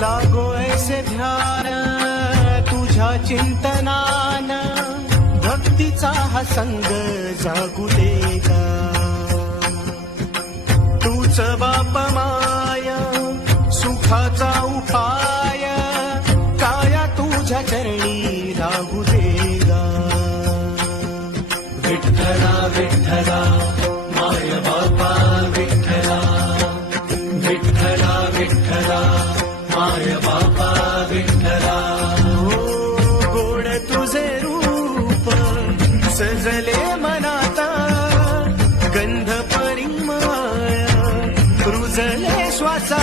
लागो ऐसे ध्यान तुझ्या चिंतनान भक्तीचा हा संग जागू देगा तूच बाप माया सुखाचा उपाय काया तुझ्या चरणी राहू देगा विठ्ठला विठ्ठला माय बापा विठ्ठला विठ्ठला विठ्ठला माय बापा विठ्ठला हो गोड तुझे रूप सजले मनाता गंध परिमळ रुजले श्वासा